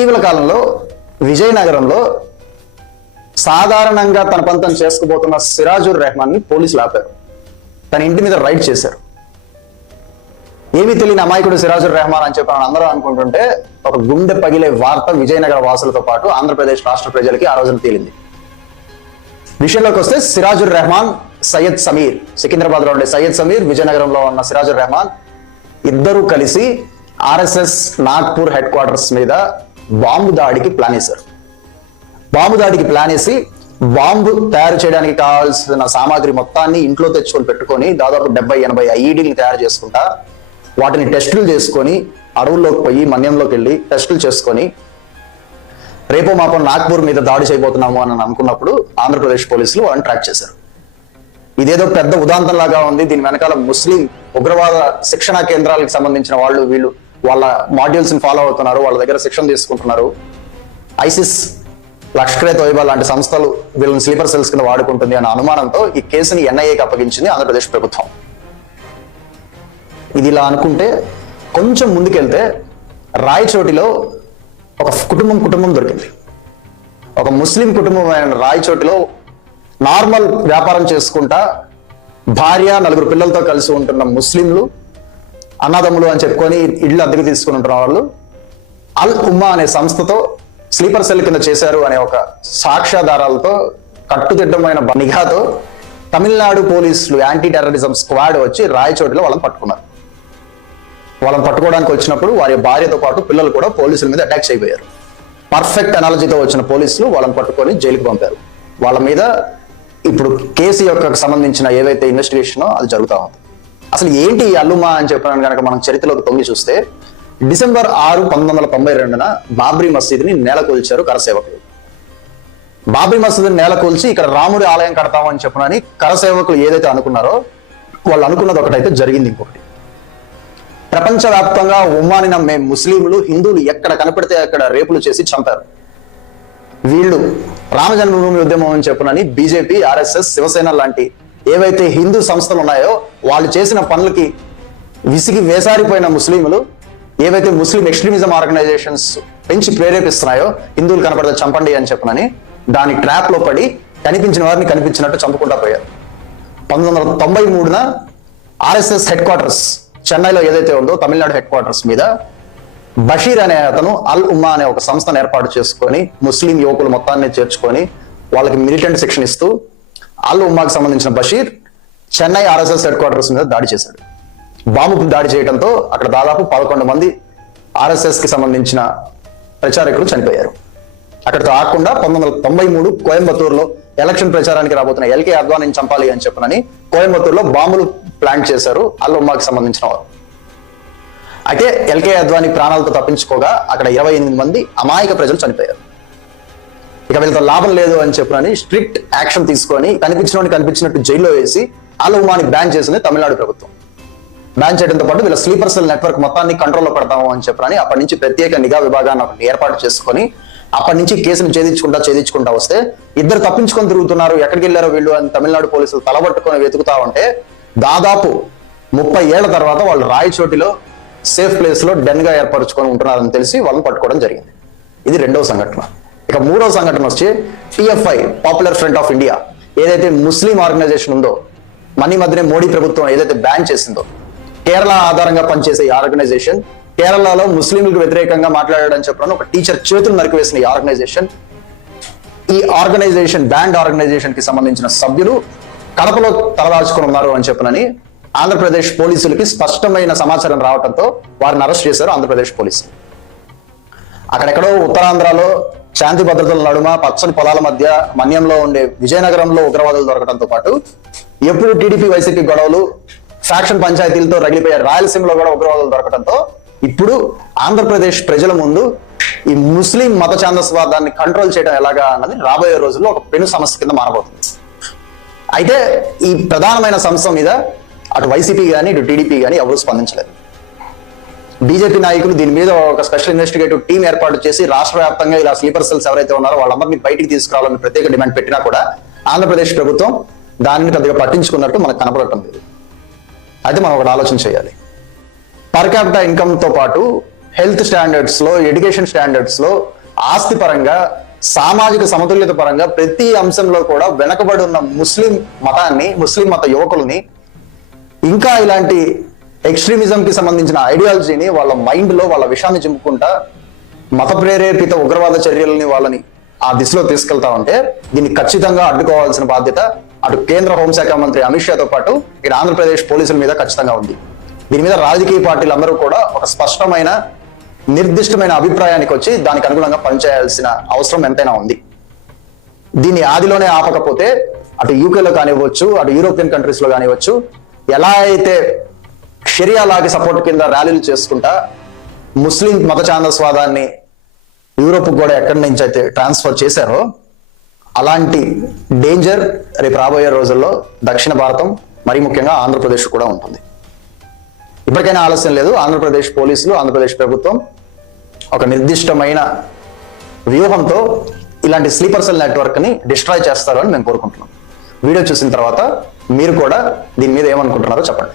ఇటీవల కాలంలో విజయనగరంలో సాధారణంగా తన పంతం చేసుకుపోతున్న సిరాజుర్ రెహమాన్ని పోలీసులు ఆపారు. తన ఇంటి మీద రైడ్ చేశారు. ఏమీ తెలియని అమాయకుడు సిరాజుర్ రెహమాన్ అని చెప్పి అందరూ అనుకుంటుంటే ఒక గుండె పగిలే వార్త విజయనగర వాసులతో పాటు ఆంధ్రప్రదేశ్ రాష్ట్ర ప్రజలకి ఆ రోజున తేలింది. విషయంలోకి వస్తే సిరాజుర్ రెహమాన్ సయ్యద్ సమీర్ సికింద్రాబాద్లో ఉండే సయ్యద్ సమీర్ విజయనగరంలో ఉన్న సిరాజుర్ రెహమాన్ ఇద్దరూ కలిసి ఆర్ఎస్ఎస్ నాగ్పూర్ హెడ్ క్వార్టర్స్ మీద బాంబు దాడికి ప్లాన్ వేశారు బాంబు దాడికి ప్లాన్ వేసి బాంబు తయారు చేయడానికి కావాల్సిన సామాగ్రి మొత్తాన్ని ఇంట్లో తెచ్చుకొని పెట్టుకొని దాదాపు డెబ్బై ఎనభై ఐఈడీలు తయారు చేసుకుంటా వాటిని టెస్టులు చేసుకొని అడవుల్లోకి పోయి మన్యంలోకి వెళ్ళి టెస్టులు చేసుకొని రేపో మాపం నాగ్పూర్ మీద దాడి చేయబోతున్నాము అని అనుకున్నప్పుడు ఆంధ్రప్రదేశ్ పోలీసులు వాళ్ళని ట్రాక్ చేశారు. ఇదేదో పెద్ద ఉదాంతం లాగా ఉంది. దీని వెనకాల ముస్లిం ఉగ్రవాద శిక్షణ కేంద్రాలకు సంబంధించిన వాళ్ళు వీళ్ళు వాళ్ళ మాడ్యూల్స్ని ఫాలో అవుతున్నారు వాళ్ళ దగ్గర శిక్షణ తీసుకుంటున్నారు. ఐసిస్ లష్కరే తోయిబా లాంటి సంస్థలు వీళ్ళని స్లీపర్ సెల్స్ కింద వాడుకుంటుంది అన్న అనుమానంతో ఈ కేసుని ఎన్ఐఏకి అప్పగించింది ఆంధ్రప్రదేశ్ ప్రభుత్వం. ఇది ఇలా అనుకుంటే కొంచెం ముందుకెళ్తే రాయచోటిలో ఒక కుటుంబం కుటుంబం దొరికింది. ఒక ముస్లిం కుటుంబం అయిన రాయచోటిలో నార్మల్ వ్యాపారం చేసుకుంటా భార్య నలుగురు పిల్లలతో కలిసి ఉంటున్న ముస్లింలు అన్నదమ్ములు అని చెప్పుకొని ఇళ్ళు అద్దెకు తీసుకుని ఉంటున్న వాళ్ళు అల్ ఉమ్మా అనే సంస్థతో స్లీపర్ సెల్ కింద చేశారు అనే ఒక సాక్ష్యాధారాలతో కట్టుదిట్టమైన నిఘాతో తమిళనాడు పోలీసులు యాంటీ టెర్రరిజం స్క్వాడ్ వచ్చి రాయచోటిలో వాళ్ళని పట్టుకున్నారు. వాళ్ళని పట్టుకోవడానికి వచ్చినప్పుడు వారి భార్యతో పాటు పిల్లలు కూడా పోలీసుల మీద అటాక్ అయిపోయారు పర్ఫెక్ట్ అనాలజీతో వచ్చిన పోలీసులు వాళ్ళని పట్టుకొని జైలుకి పంపారు. వాళ్ళ మీద ఇప్పుడు కేసు యొక్క సంబంధించిన ఏవైతే ఇన్వెస్టిగేషనో అది జరుగుతా ఉంది. అసలు ఏంటి ఈ అల్లుమా అని చెప్పినాను కనుక మనం చరిత్రలోకి తొంగి చూస్తే డిసెంబర్ ఆరు పంతొమ్మిది వందల తొంభై రెండున బాబ్రీ మసీదుని నేలకొల్చారు కరసేవకులు. బాబ్రీ మసీదుని నేలకొల్చి ఇక్కడ రాముడి ఆలయం కడతామని చెప్పనని కరసేవకులు ఏదైతే అనుకున్నారో వాళ్ళు అనుకున్నది ఒకటైతే జరిగింది ఇంకొకటి. ప్రపంచవ్యాప్తంగా ఉమ్మాని నమ్మే ముస్లింలు హిందువులు ఎక్కడ కనపడితే అక్కడ రేపులు చేసి చంపారు. వీళ్ళు రామ జన్మభూమి ఉద్యమం అని చెప్పునని బీజేపీ ఆర్ఎస్ఎస్ శివసేన లాంటి ఏవైతే హిందూ సంస్థలు ఉన్నాయో వాళ్ళు చేసిన పనులకి విసిగి వేసారిపోయిన ముస్లింలు ఏవైతే ముస్లిం ఎక్స్ట్రీమిజం ఆర్గనైజేషన్స్ పెంచి ప్రేరేపిస్తున్నాయో హిందువులు కనపడితే చంపండి అని చెప్పనని దాని ట్రాప్లో పడి కనిపించిన వారిని కనిపించినట్టు చంపుకుంటా పోయారు. పంతొమ్మిది వందల తొంభై మూడున ఆర్ఎస్ఎస్ హెడ్ క్వార్టర్స్ చెన్నైలో ఏదైతే ఉందో తమిళనాడు హెడ్ క్వార్టర్స్ మీద బషీర్ అనే అతను అల్ ఉమ్మా అనే ఒక సంస్థను ఏర్పాటు చేసుకొని ముస్లిం యువకులు మొత్తాన్ని చేర్చుకొని వాళ్ళకి మిలిటెంట్ శిక్షణ ఇస్తూ అల్ ఉమ్మాకి సంబంధించిన Basheer Chennai RSS headquarters మీద దాడి చేశాడు. బాంబు దాడి చేయడంతో అక్కడ దాదాపు పదకొండు మంది ఆర్ఎస్ఎస్కి సంబంధించిన ప్రచారకులు చనిపోయారు. అక్కడితో ఆకుండా పంతొమ్మిది వందల తొంభై మూడు కోయంబత్తూరులో ఎలక్షన్ ప్రచారానికి రాబోతున్న ఎల్కే అద్వానీని చంపాలి అని చెప్పనని కోయంబత్తూరులో బాంబులు ప్లాంట్ చేశారు అల్ ఉమ్మాకి సంబంధించిన వారు. అయితే ఎల్కే అద్వాని ప్రాణాలతో తప్పించుకోగా అక్కడ ఇరవై ఎనిమిది మంది అమాయక ప్రజలు చనిపోయారు. ఇక వీళ్ళతో లాభం లేదు అని చెప్పని స్ట్రిక్ట్ యాక్షన్ తీసుకొని కనిపించిన కనిపించినట్టు జైల్లో వేసి అల్ ఉమాని బ్యాన్ చేసింది తమిళనాడు ప్రభుత్వం. బ్యాన్ చేయడంతో పాటు వీళ్ళ స్లీపర్ సెల్ నెట్వర్క్ మొత్తాన్ని కంట్రోల్లో పెడతాము అని చెప్పని అప్పటి నుంచి ప్రత్యేక నిఘా విభాగాన్ని ఒకటి ఏర్పాటు చేసుకొని అప్పటి నుంచి కేసును ఛేదించుకుంటా ఛేదించుకుంటా వస్తే ఇద్దరు తప్పించుకొని తిరుగుతున్నారు. ఎక్కడికి వెళ్ళారో వీళ్ళు అని తమిళనాడు పోలీసులు తలబట్టుకొని వెతుకుతా ఉంటే దాదాపు ముప్పై ఏళ్ళ తర్వాత వాళ్ళు రాయచోటిలో సేఫ్ ప్లేస్లో డెన్గా ఏర్పరచుకొని ఉంటున్నారని తెలిసి వాళ్ళని పట్టుకోవడం జరిగింది. ఇది రెండవ సంఘటన. ఇక మూడో సంఘటన వచ్చి PFI popular front of India ఏదైతే ముస్లిం ఆర్గనైజేషన్ ఉందో మనీ మధ్యనే మోడీ ప్రభుత్వం ఏదైతే బ్యాన్ చేసిందో కేరళ ఆధారంగా పనిచేసే ఈ ఆర్గనైజేషన్ కేరళలో ముస్లింలకు వ్యతిరేకంగా మాట్లాడాడని చెప్పడం ఒక టీచర్ చేతులు నరికివేసిన ఈ ఆర్గనైజేషన్ ఈ ఆర్గనైజేషన్ బ్యాండ్ ఆర్గనైజేషన్కి సంబంధించిన సభ్యులు కడపలో తలదాచుకుని ఉన్నారు అని చెప్పనని ఆంధ్రప్రదేశ్ పోలీసులకి స్పష్టమైన సమాచారం రావడంతో వారిని అరెస్ట్ చేశారు ఆంధ్రప్రదేశ్ పోలీసులు. అక్కడెక్కడో ఉత్తరాంధ్రలో శాంతి భద్రతల నడుమ పచ్చని పొలాల మధ్య మన్యంలో ఉండే విజయనగరంలో ఉగ్రవాదులు దొరకడంతో పాటు ఎప్పుడు టీడీపీ వైసీపీ గొడవలు ఫ్యాక్షన్ పంచాయతీలతో రగిలిపోయే రాయలసీమలో కూడా ఉగ్రవాదులు దొరకడంతో ఇప్పుడు ఆంధ్రప్రదేశ్ ప్రజల ముందు ఈ ముస్లిం మత ఛాందస్వాదాన్ని కంట్రోల్ చేయడం ఎలాగా అన్నది రాబోయే రోజుల్లో ఒక పెను సమస్య కింద మారబోతుంది. అయితే ఈ ప్రధానమైన సమస్య మీద అటు వైసీపీ కానీ ఇటు టీడీపీ కానీ ఎవరు స్పందించలేదు. బీజేపీ నాయకులు దీని మీద ఒక స్పెషల్ ఇన్వెస్టిగేటివ్ టీం ఏర్పాటు చేసి రాష్ట్ర వ్యాప్తంగా ఇలా స్లీపర్ సెల్స్ ఎవరైతే ఉన్నారో వాళ్ళందరినీ బయటికి తీసుకురావాలని ప్రత్యేక డిమాండ్ పెట్టినా కూడా ఆంధ్రప్రదేశ్ ప్రభుత్వం దానిని పెద్దగా పట్టించుకున్నట్టు మనకు కనపడటం లేదు. అయితే మనం ఒకటి ఆలోచన చేయాలి. పర్ క్యాపిటల్ ఇన్కమ్తో పాటు హెల్త్ స్టాండర్డ్స్లో ఎడ్యుకేషన్ స్టాండర్డ్స్లో ఆస్తి పరంగా సామాజిక సమతుల్యత పరంగా ప్రతి అంశంలో కూడా వెనకబడి ఉన్న ముస్లిం మతాన్ని ముస్లిం మత యువకుల్ని ఇంకా ఇలాంటి ఎక్స్ట్రీమిజం కి సంబంధించిన ఐడియాలజీని వాళ్ళ మైండ్లో వాళ్ళ విషయాన్ని చింపుకుంటా మత ప్రేరేపిత ఉగ్రవాద చర్యలని వాళ్ళని ఆ దిశలో తీసుకెళ్తా ఉంటే దీన్ని ఖచ్చితంగా అడ్డుకోవాల్సిన బాధ్యత అటు కేంద్ర హోంశాఖ మంత్రి అమిత్ షాతో పాటు ఇక్కడ ఆంధ్రప్రదేశ్ పోలీసుల మీద ఖచ్చితంగా ఉంది. దీని మీద రాజకీయ పార్టీలు అందరూ కూడా ఒక స్పష్టమైన నిర్దిష్టమైన అభిప్రాయానికి వచ్చి దానికి అనుగుణంగా పనిచేయాల్సిన అవసరం ఎంతైనా ఉంది. దీన్ని ఆదిలోనే ఆపకపోతే అటు యూకేలో కానివ్వచ్చు అటు యూరోపియన్ కంట్రీస్లో కానివ్వచ్చు ఎలా అయితే షరియా లాకి సపోర్ట్ కింద ర్యాలీలు చేసుకుంటా ముస్లిం మత ఛాందస్వాదాన్ని యూరోప్ కూడా ఎక్కడి నుంచి అయితే ట్రాన్స్ఫర్ చేశారో అలాంటి డేంజర్ రేపు రాబోయే రోజుల్లో దక్షిణ భారతం మరి ముఖ్యంగా ఆంధ్రప్రదేశ్ కూడా ఉంటుంది. ఇప్పటికైనా ఆలస్యం లేదు. ఆంధ్రప్రదేశ్ పోలీసులు ఆంధ్రప్రదేశ్ ప్రభుత్వం ఒక నిర్దిష్టమైన వ్యూహంతో ఇలాంటి స్లీపర్ సెల్ నెట్వర్క్ని డిస్ట్రాయ్ చేస్తారు అని మేము కోరుకుంటున్నాం. వీడియో చూసిన తర్వాత మీరు కూడా దీని మీద ఏమనుకుంటున్నారో చెప్పండి.